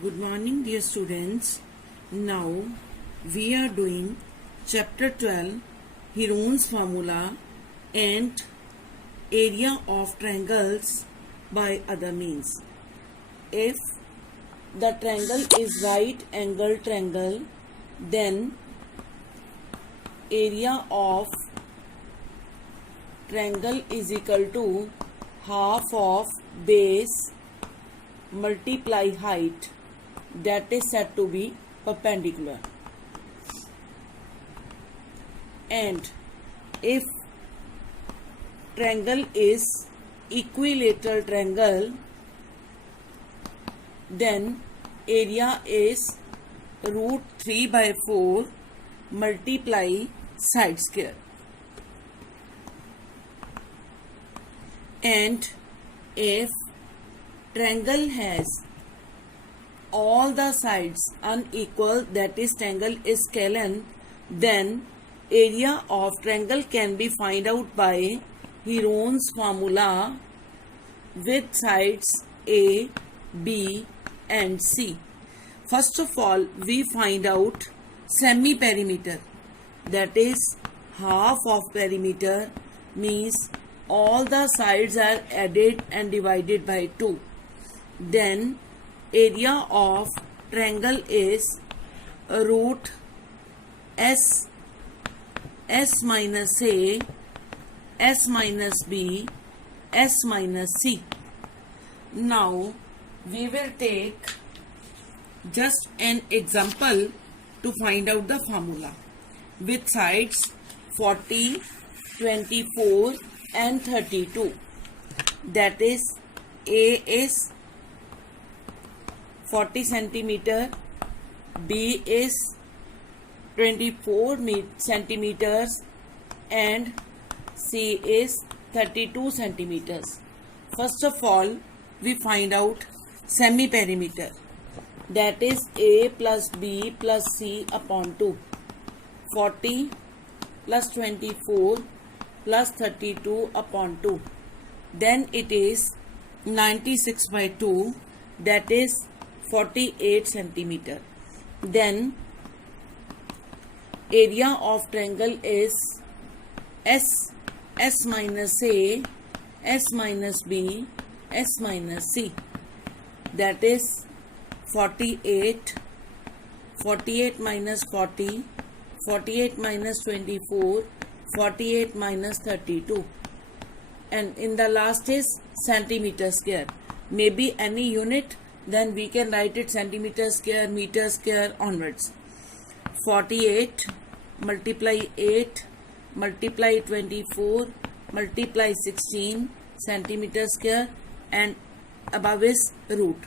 Good morning, dear students. Now we are doing chapter 12 Heron's formula and area of triangles by other means. If the triangle is right angle triangle, then area of triangle is equal to half of base multiply height, that is said to be perpendicular. And if triangle is equilateral triangle, then area is root 3/4 multiply side square. And if triangle has all the sides unequal, that is triangle is scalene, then area of triangle can be find out by Heron's formula with sides A, B and C. First of all, we find out semi-perimeter, that is half of perimeter, means all the sides are added and divided by 2. Then area of triangle is root S minus A, S minus B, S minus C. Now we will take just an example to find out the formula with sides 40, 24 and 32. That is A is 40 centimeter, B is 24 centimeters and C is 32 centimeters. First of all, we find out semi-perimeter, that is A plus B plus C upon 2. 40 plus 24 plus 32 upon 2. Then it is 96/2, that is 48 centimeter. Then area of triangle is S minus A, S minus B, S minus C. That is 48, 48 minus 40, 48 minus 24, 48 minus 32. And in the last is centimeter square. Maybe any unit, then we can write it centimeter square, meter square onwards. 48 multiply 8 multiply 24 multiply 16 centimeter square, and above is root.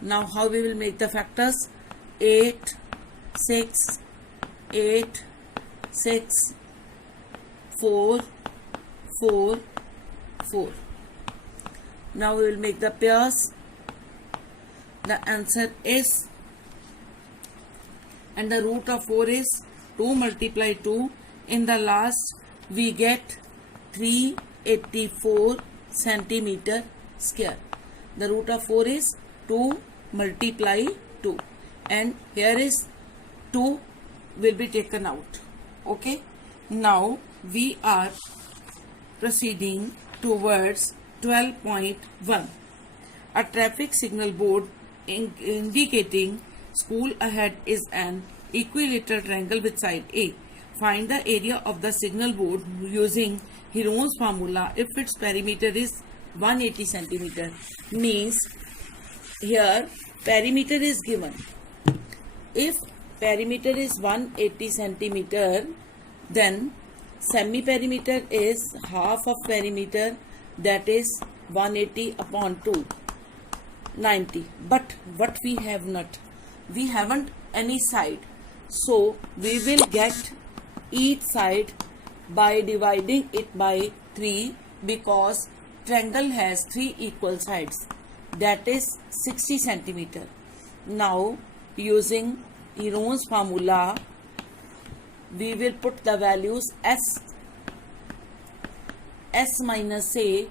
Now how we will make the factors? 8, 6, 8, 6, 4, 4, 4. Now we will make the pairs. The answer is, and the root of 4 is 2 multiply 2. In the last we get 384 centimeter square. The root of 4 is 2 multiply 2, and here is 2 will be taken out. Okay, now we are proceeding towards 12.1. A traffic signal board indicating school ahead is an equilateral triangle with side A. Find the area of the signal board using Heron's formula if its perimeter is 180 centimeter. Means here perimeter is given. If perimeter is 180 centimeter, then semi-perimeter is half of perimeter, that is 180 upon 2, 90. But what we have not, we haven't any side, so we will get each side by dividing it by 3, because triangle has 3 equal sides, that is 60 centimeter. Now using Heron's formula, we will put the values S minus A,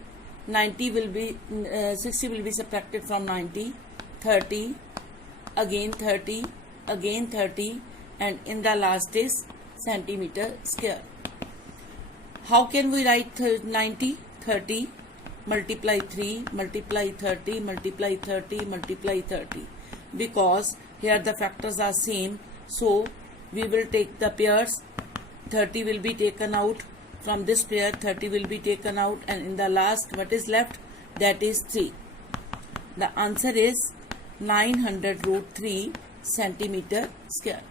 90 will be 60 will be subtracted from 90, 30, again 30, again 30, and in the last is centimeter square. How can we write 90? 30 multiply 3 multiply 30 multiply 30 multiply 30, because here the factors are same, so we will take the pairs. 30 will be taken out from this pair, 30 will be taken out, and in the last what is left, that is 3. The answer is 900 root 3 centimeter square.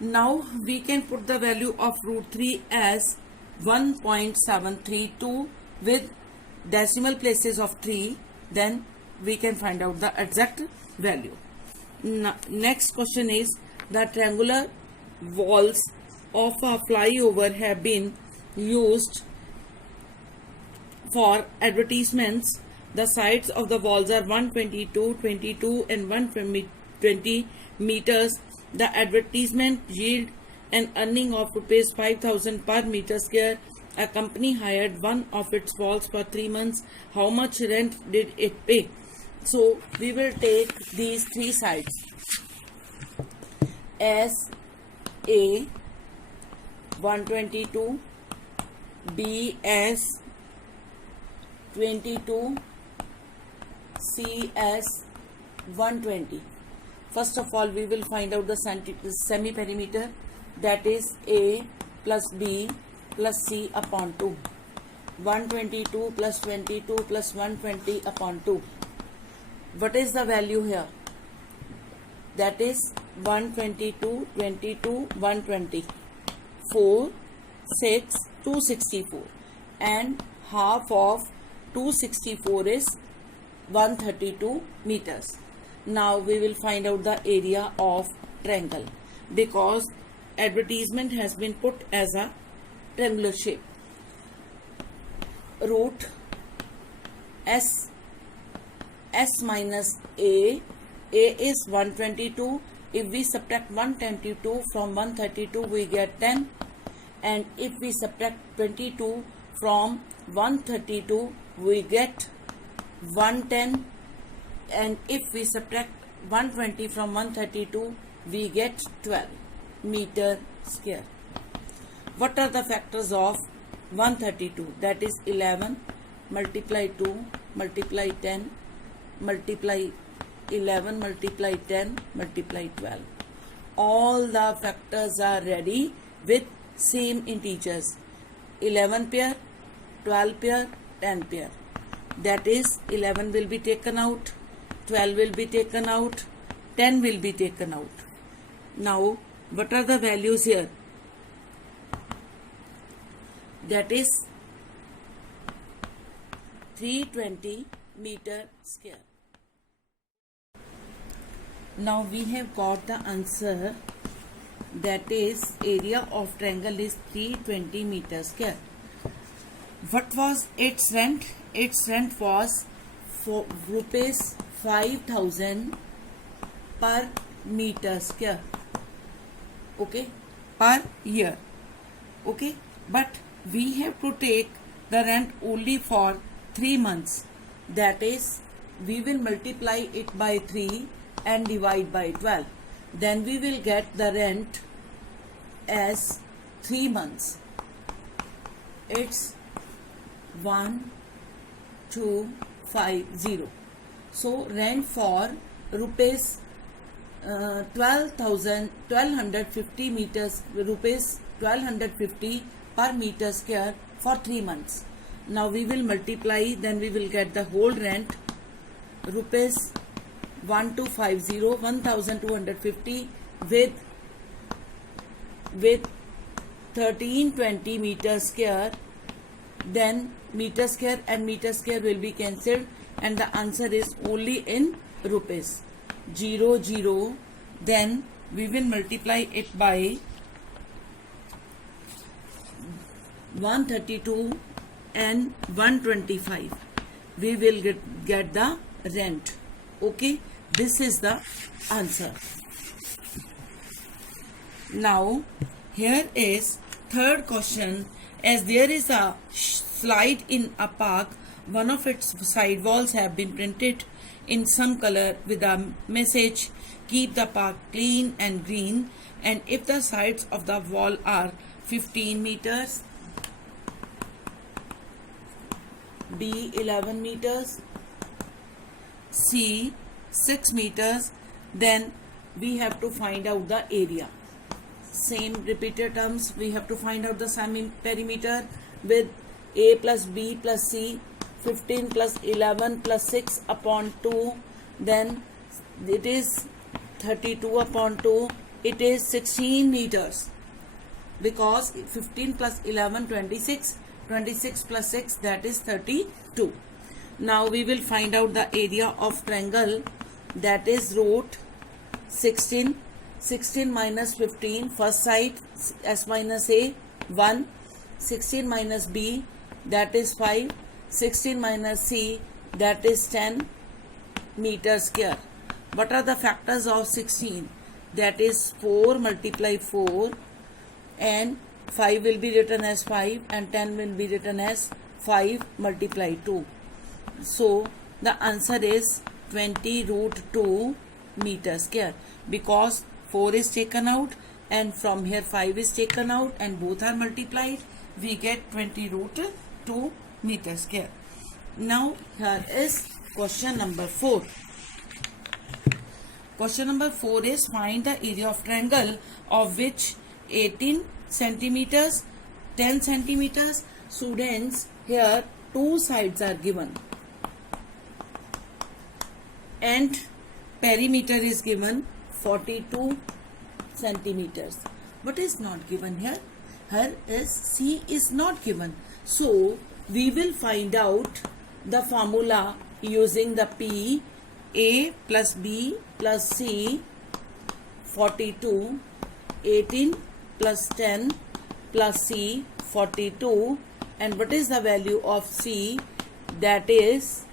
Now we can put the value of root 3 as 1.732 with decimal places of 3, then we can find out the exact value. Next question is, the triangular walls of a flyover have been used for advertisements. The sides of the walls are 122, 22 and 120 meters. The advertisement yield an earning of rupees 5,000 per meter square. A company hired one of its walls for 3 months. How much rent did it pay? So we will take these three sides as A 122, B as 22, C as 120. First of all, we will find out the semi-perimeter, that is A plus B plus C upon 2. 122 plus 22 plus 120 upon 2. What is the value here? That is 122, 22, 120. 4, 6, 264. And half of 264 is 132 meters. Now we will find out the area of triangle, because advertisement has been put as a triangular shape. Root S minus A is 122. If we subtract 122 from 132, we get 10. And if we subtract 22 from 132, we get 110. And if we subtract 120 from 132, we get 12 meter square. What are the factors of 132? That is 11 multiply 2 multiply 10 multiply 11 multiply 10 multiply 12. All the factors are ready with same integers. 11 pair, 12 pair, 10 pair. That is 11 will be taken out, 12 will be taken out, 10 will be taken out. Now what are the values here? That is 320 meter square. Now we have got the answer, that is area of triangle is 320 meter square. What was its rent? Its rent was for rupees 5,000 per meter square. Okay, per year. Okay, but we have to take the rent only for 3 months. That is, we will multiply it by 3 and divide by 12. Then we will get the rent as 3 months. It's 1250. So rent for rupees 1250 meters, rupees 1250 per meter square for 3 months. Now we will multiply, then we will get the whole rent, rupees 1250 with 1320 meter square. Then meter square and meter square will be cancelled, and the answer is only in rupees. 00. Then we will multiply it by 132 and 125. We will get the rent. Okay, this is the answer. Now here is third question. As there is a slide in a park, one of its side walls have been printed in some color with a message, keep the park clean and green. And if the sides of the wall are 15 meters, B 11 meters, C 6 meters, then we have to find out the area. Same repeated terms, we have to find out the semi perimeter with A plus B plus C, 15 plus 11 plus 6 upon 2, then it is 32 upon 2, it is 16 meters, because 15 plus 11 26, 26 plus 6, that is 32. Now we will find out the area of triangle, that is root 16, 16 minus 15, first side S minus A 1, 16 minus B, that is 5, 16 minus C, that is 10 meter square. What are the factors of 16? That is 4 multiply 4, and 5 will be written as 5 and 10 will be written as 5 multiply 2. So the answer is 20 root 2 meter square, because 4 is taken out and from here 5 is taken out and both are multiplied, we get 20 root 2 meter square. Now here is question number 4. Question number 4 is find the area of triangle of which 18 centimeters, 10 centimeters. Students, here two sides are given and perimeter is given 42 centimeters. What is not given here? Here is C is not given. So we will find out the formula using the P, A plus B plus C, 42, 18 plus 10 plus C, 42, and what is the value of C? That is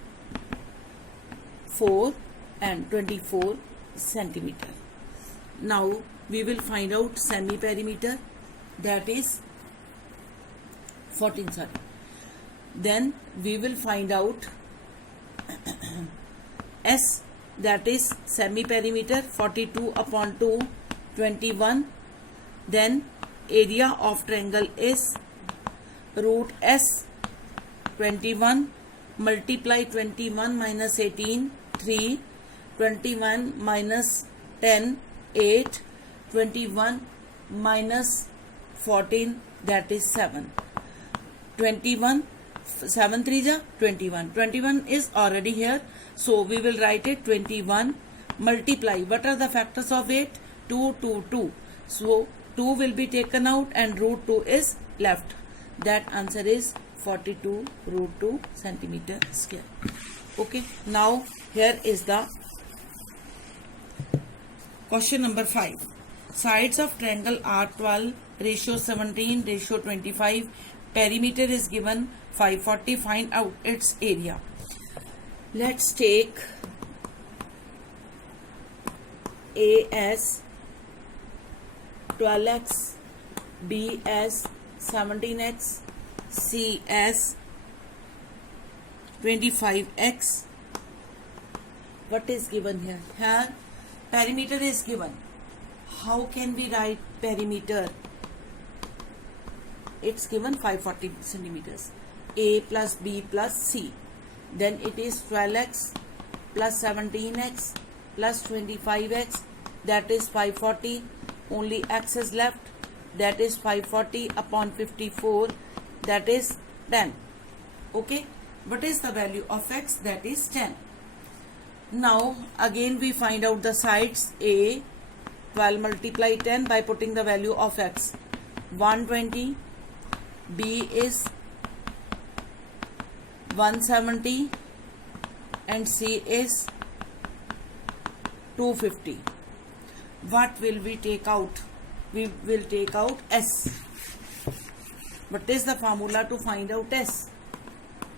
4 and 24 centimeter. Now we will find out semi perimeter, that is 14, sorry. Then we will find out S, that is semi perimeter, 42 upon 2, 21. Then area of triangle is root S, 21 multiply 21 minus 18, 3, 21 minus 10, 8, 21 minus 14, that is 7. 21, 7 3 ja 21. 21 is already here, so we will write it 21 multiply. What are the factors of 8? 2, 2, 2. So 2 will be taken out and root 2 is left. That answer is 42 root 2 centimeter square. Okay, now here is the question number 5. Sides of triangle are 12, ratio 17, ratio 25. Perimeter is given 540. Find out its area. Let's take A as 12x, B as 17x, C as 25x. What is given here? Here perimeter is given. How can we write perimeter? It's given 540 centimeters. A plus B plus C. Then it is 12x plus 17x plus 25x. That is 540. Only x is left. That is 540 upon 54. That is 10. Okay. What is the value of x? That is 10. Now again we find out the sides. A 12 multiply 10 by putting the value of x. 120. B is 170 and C is 250. What will we take out? We will take out S. What is the formula to find out S?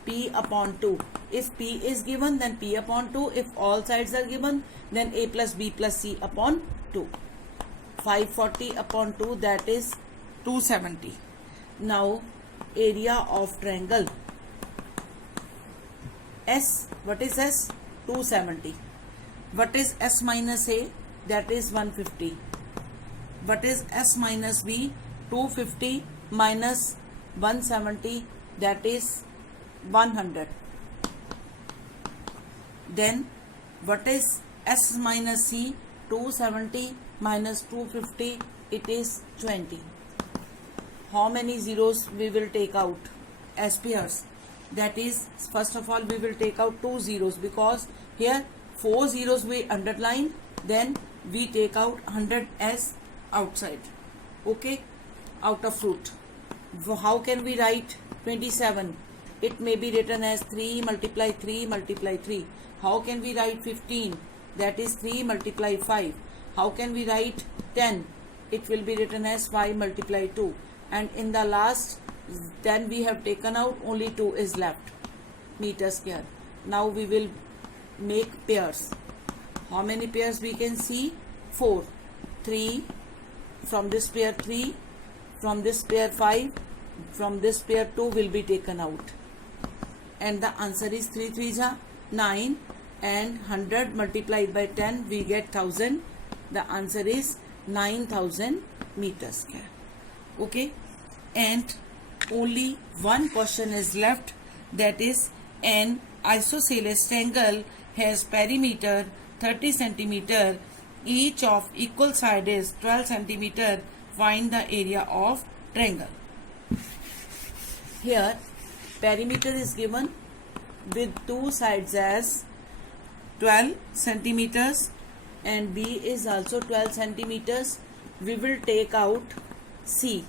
P upon 2. If P is given, then P upon 2. If all sides are given, then A plus B plus C upon 2. 540 upon 2, that is 270. Now area of triangle S. What is S? 270. What is S minus A? That is 150. What is S minus B? 250 minus 170, that is 100. Then what is S minus C? 270 minus 250, it is 20. How many zeros we will take out as pairs? That is, first of all we will take out 2 zeros, because here 4 zeros we underline, then we take out 100 as outside. Okay, out of root. How can we write 27? It may be written as 3 multiply 3 multiply 3. How can we write 15? That is 3 multiply 5. How can we write 10? It will be written as 5 multiply 2. And in the last, then we have taken out, only 2 is left, meter square. Now we will make pairs. How many pairs we can see? 4. 3, from this pair 3, from this pair 5, from this pair 2 will be taken out. And the answer is 3 3s are 9, and 100 multiplied by 10 we get 1000. The answer is 9000 meters square. Okay, and only one question is left, that is, an isosceles triangle has perimeter 30 centimeter, each of equal side is 12 centimeter. Find the area of triangle. Here perimeter is given with two sides as 12 centimeters and B is also 12 centimeters. We will take out C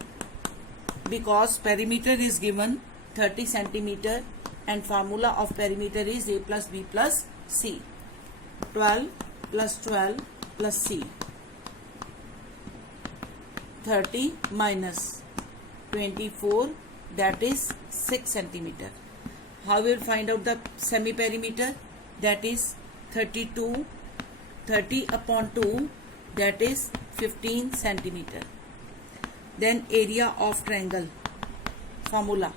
because perimeter is given 30 centimeter and formula of perimeter is A plus B plus C. 12 plus 12 plus C. 30 minus 24, that is 6 centimeter. How we will find out the semi perimeter? That is 30 upon 2, that is 15 centimeter. Then area of triangle formula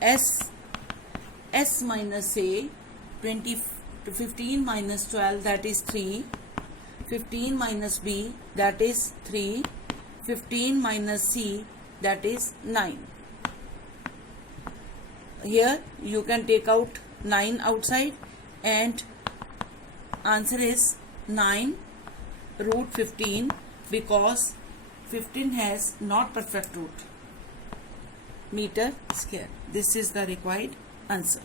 S minus A, 15 minus 12, that is 3. 15 minus B, that is 3. 15 minus C, that is 9. Here you can take out 9 outside and answer is 9 root 15 because 15 has not perfect root meter square. This is the required answer.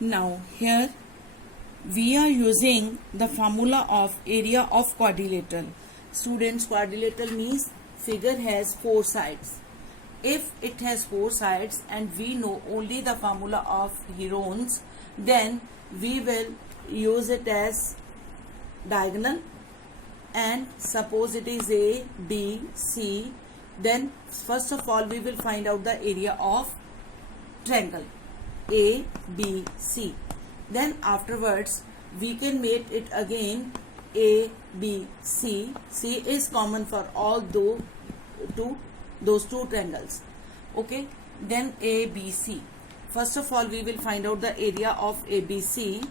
Now here we are using the formula of area of quadrilateral. Students, quadrilateral means figure has 4 sides. If it has 4 sides and we know only the formula of Heron's, then we will use it as diagonal, and suppose it is A, B, C, then first of all we will find out the area of triangle A, B, C. Then afterwards we can make it again A, B, C. C is common for all those two triangles. Okay, then A, B, C. First of all we will find out the area of ABC.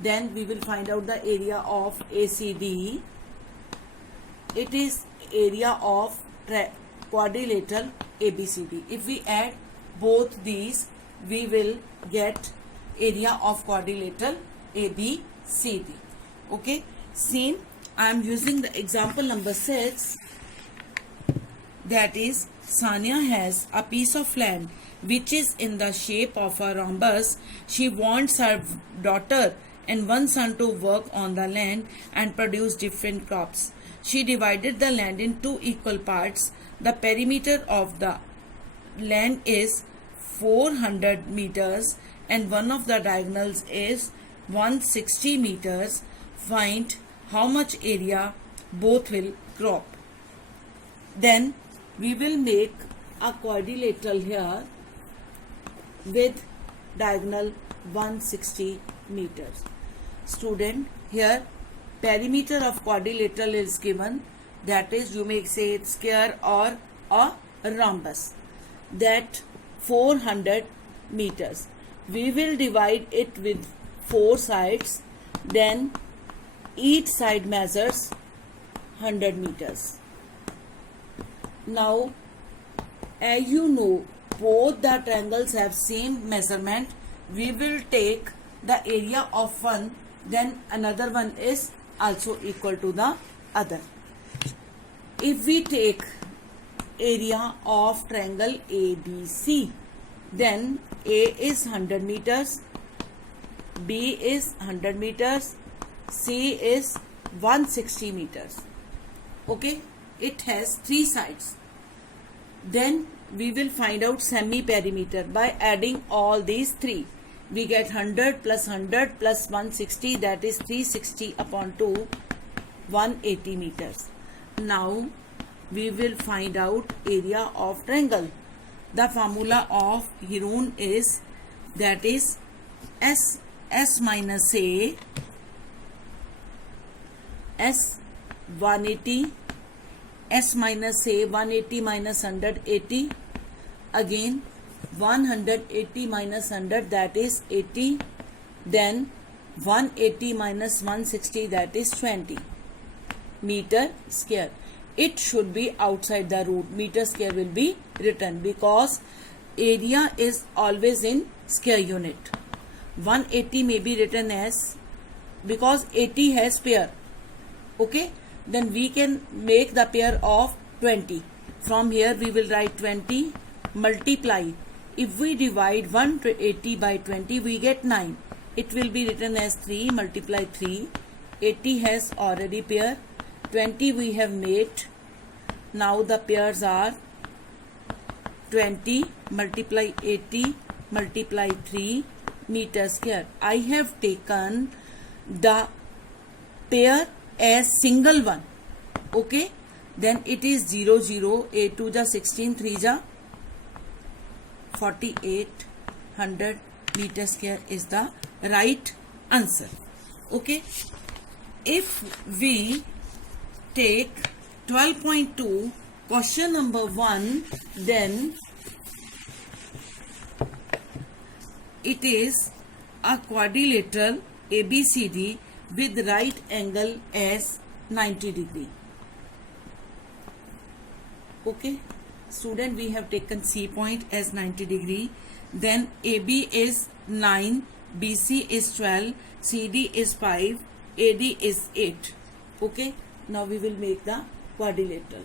Then we will find out the area of ACD. It is area of quadrilateral ABCD. If we add both these, we will get area of quadrilateral ABCD. Okay, see, I am using the example number 6. That is, Sania has a piece of land which is in the shape of a rhombus. She wants her daughter and one son to work on the land and produce different crops. She divided the land in 2 equal parts. The perimeter of the land is 400 meters and one of the diagonals is 160 meters. Find how much area both will crop. Then we will make a quadrilateral here with diagonal 160 meters. Student, here perimeter of quadrilateral is given, that is, you may say it square or a rhombus, that 400 meters. we will divide it with 4 sides, then each side measures 100 meters. Now, as you know, both the triangles have same measurement. We will take the area of one, then another one is also equal to the other. If we take area of triangle ABC, then A is 100 meters, B is 100 meters, C is 160 meters. Okay, it has 3 sides. Then we will find out semi-perimeter by adding all these 3. We get 100 plus 100 plus 160, that is 360 upon 2, 180 meters. Now we will find out area of triangle. The formula of Heroon is, that is S minus A, S 180, S minus A 180 minus 180, again 180 minus 100, that is 80, then 180 minus 160, that is 20 meter square. It should be outside the root. Meter square will be written because area is always in square unit. 180 may be written as, because 80 has pair. Okay, then we can make the pair of 20. From here we will write 20 multiply. If we divide 180 by 20, we get 9. It will be written as 3 multiply 3. 80 has already pair. 20 we have made. Now the pairs are 20 multiply 80 multiply 3 meter square. I have taken the pair as single one. Okay, then it is 0 0, 8 2 ja 16, 3 ja 48, 100 meter square is the right answer. Okay, if we take 12.2 question number 1, then it is a quadrilateral ABCD with right angle as 90 degree. Okay, student, we have taken C point as 90 degree, then AB is 9, BC is 12, CD is 5, AD is 8. Okay, now we will make the quadrilateral.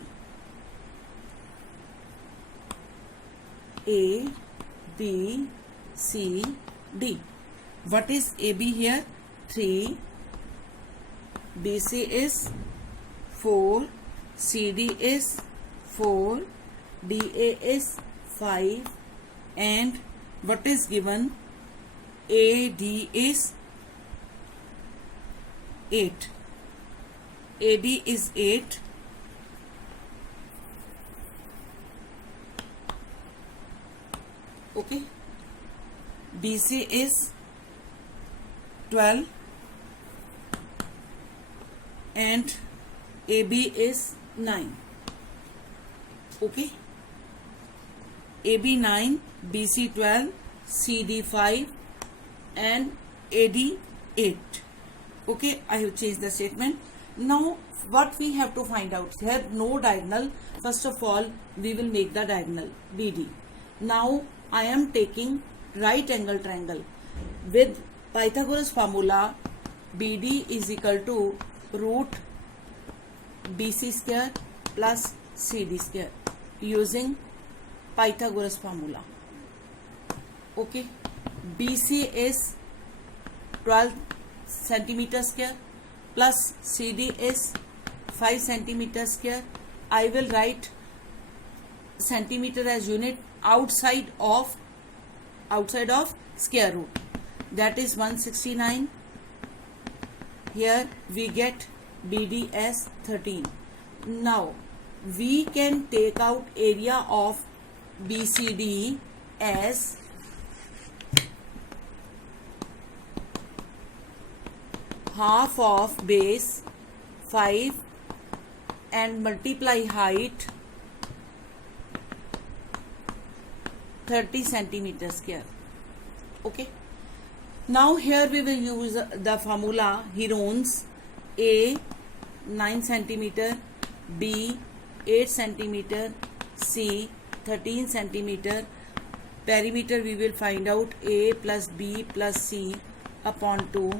A, B, C, D. What is AB here? 3. BC is 4. CD is 4. DA is 5. And what is given? AD is 8. AD is 8. Okay. BC is 12 and AB is 9. Okay. AB 9, BC 12, CD 5 and AD 8. Okay, I have changed the statement. Now what we have to find out? Here no diagonal. First of all, we will make the diagonal BD. Now I am taking right angle triangle. With Pythagoras formula, BD is equal to root BC square plus CD square using Pythagoras formula. Okay, BC is 12 centimeter square plus CD is 5 centimeter square. I will write centimeter as unit outside of square root, that is 169. Here we get BD as 13. Now we can take out area of BCD as half of base 5 and multiply height 30 centimeter square. Okay. Now here we will use the formula Heron's. A 9 centimeter, B 8 centimeter, C 13 centimeter. Perimeter we will find out A plus B plus C upon 2.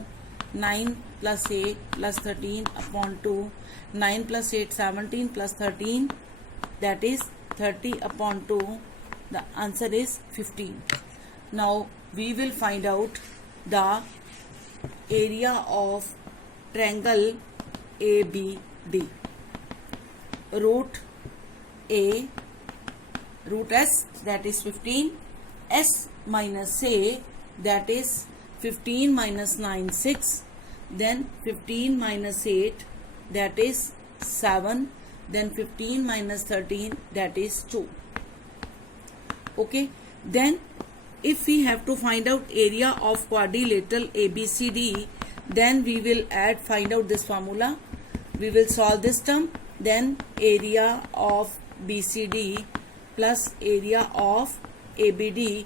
9 plus 8 plus 13 upon 2. 9 plus 8 17 plus 13, that is 30 upon 2. The answer is 15. Now we will find out the area of triangle ABD. Root A, root S, that is 15. S minus A, that is 15 minus 9, 6. Then 15 minus 8, that is 7. Then 15 minus 13, that is 2. Okay. Then if we have to find out area of quadrilateral ABCD, then we will find out this formula. We will solve this term. Then area of BCD plus area of ABD.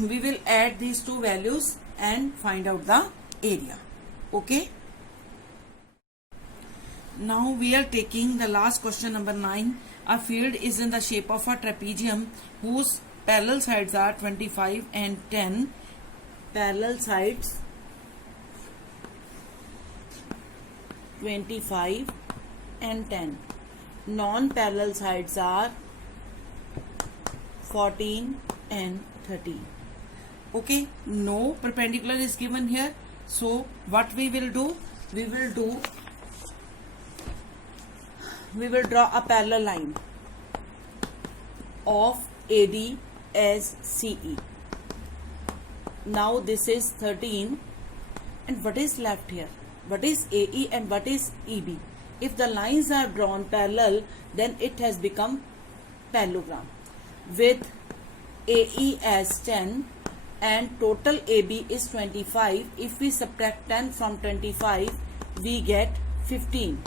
We will add these two values and find out the area. Okay. Now we are taking the last question, number 9. A field is in the shape of a trapezium whose parallel sides are 25 and 10. Parallel sides 25 and 10. Non-parallel sides are 14 and 13. Okay, no perpendicular is given here. So what we will do? We will draw a parallel line of AD as CE. Now this is 13, and what is left here? What is AE and what is EB? If the lines are drawn parallel, then it has become parallelogram. With AE as 10 and total AB is 25, if we subtract 10 from 25, we get 15.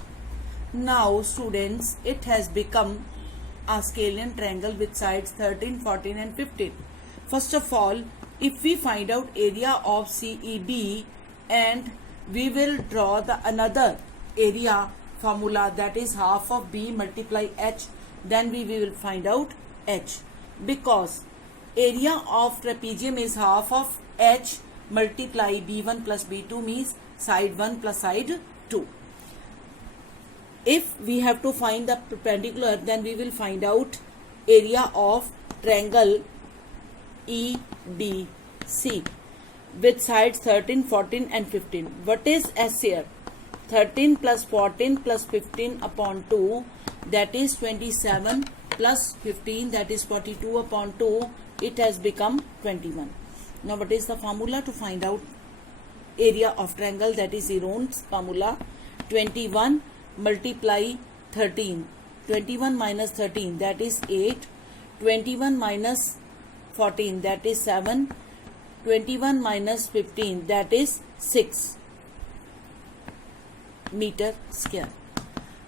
Now students, it has become a scalene triangle with sides 13, 14 and 15. First of all, if we find out area of CEB, and we will draw the another area formula, that is half of B multiply H, then we will find out H, because area of trapezium is half of H multiply B1 plus B2, means side 1 plus side 2. If we have to find the perpendicular, then we will find out area of triangle EBC with sides 13, 14 and 15. What is S here? 13 plus 14 plus 15 upon 2, that is 27, plus 15, that is 42 upon 2. It has become 21. Now what is the formula to find out area of triangle? That is Heron's formula. 21 multiply 13. 21 minus 13, that is 8. 21 minus 14, that is 7. 21 minus 15, that is 6 meter square.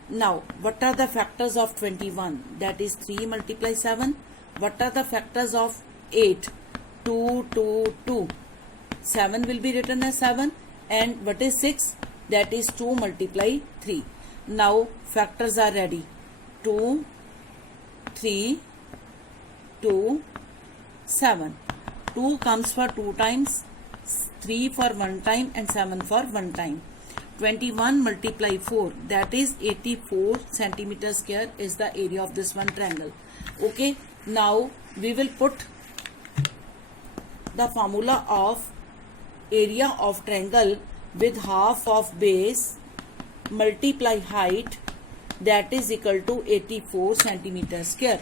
Now what are the factors of 21? That is 3 multiply 7. What are the factors of 8? 2, 2, 2. 7 will be written as 7. And what is 6? That is 2 multiply 3. Now factors are ready. 2, 3, 2, 7. 2 comes for 2 times, 3 for 1 time and 7 for 1 time. 21 multiply 4, that is 84 centimeter square is the area of this one triangle. Okay, now we will put the formula of area of triangle with half of base multiply height, that is equal to 84 centimeter square.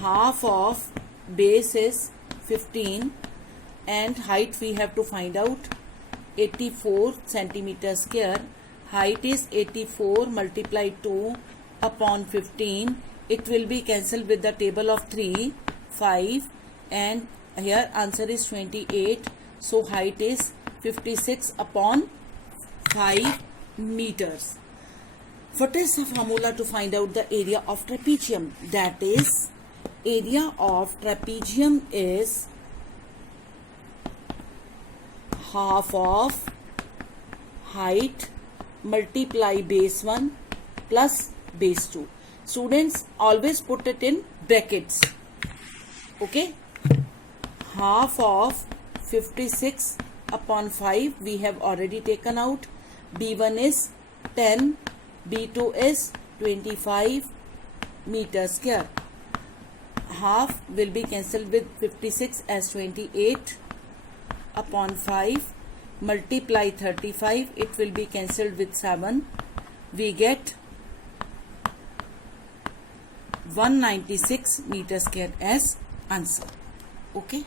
Half of base is 15 and height we have to find out 84 centimeter square. Height is 84 multiply 2 upon 15. It will be cancelled with the table of 3, 5, and here answer is 28. So height is 56 upon 5 meters. What is the formula to find out the area of trapezium? That is area of trapezium is half of height multiply base 1 plus base 2. Students, always put it in brackets. Okay, half of 56 upon 5 we have already taken out. B1 is 10, B2 is 25 meter square. Half will be cancelled with 56 as 28 upon 5 multiply 35, it will be cancelled with 7. We get 196 meter square as answer. Okay.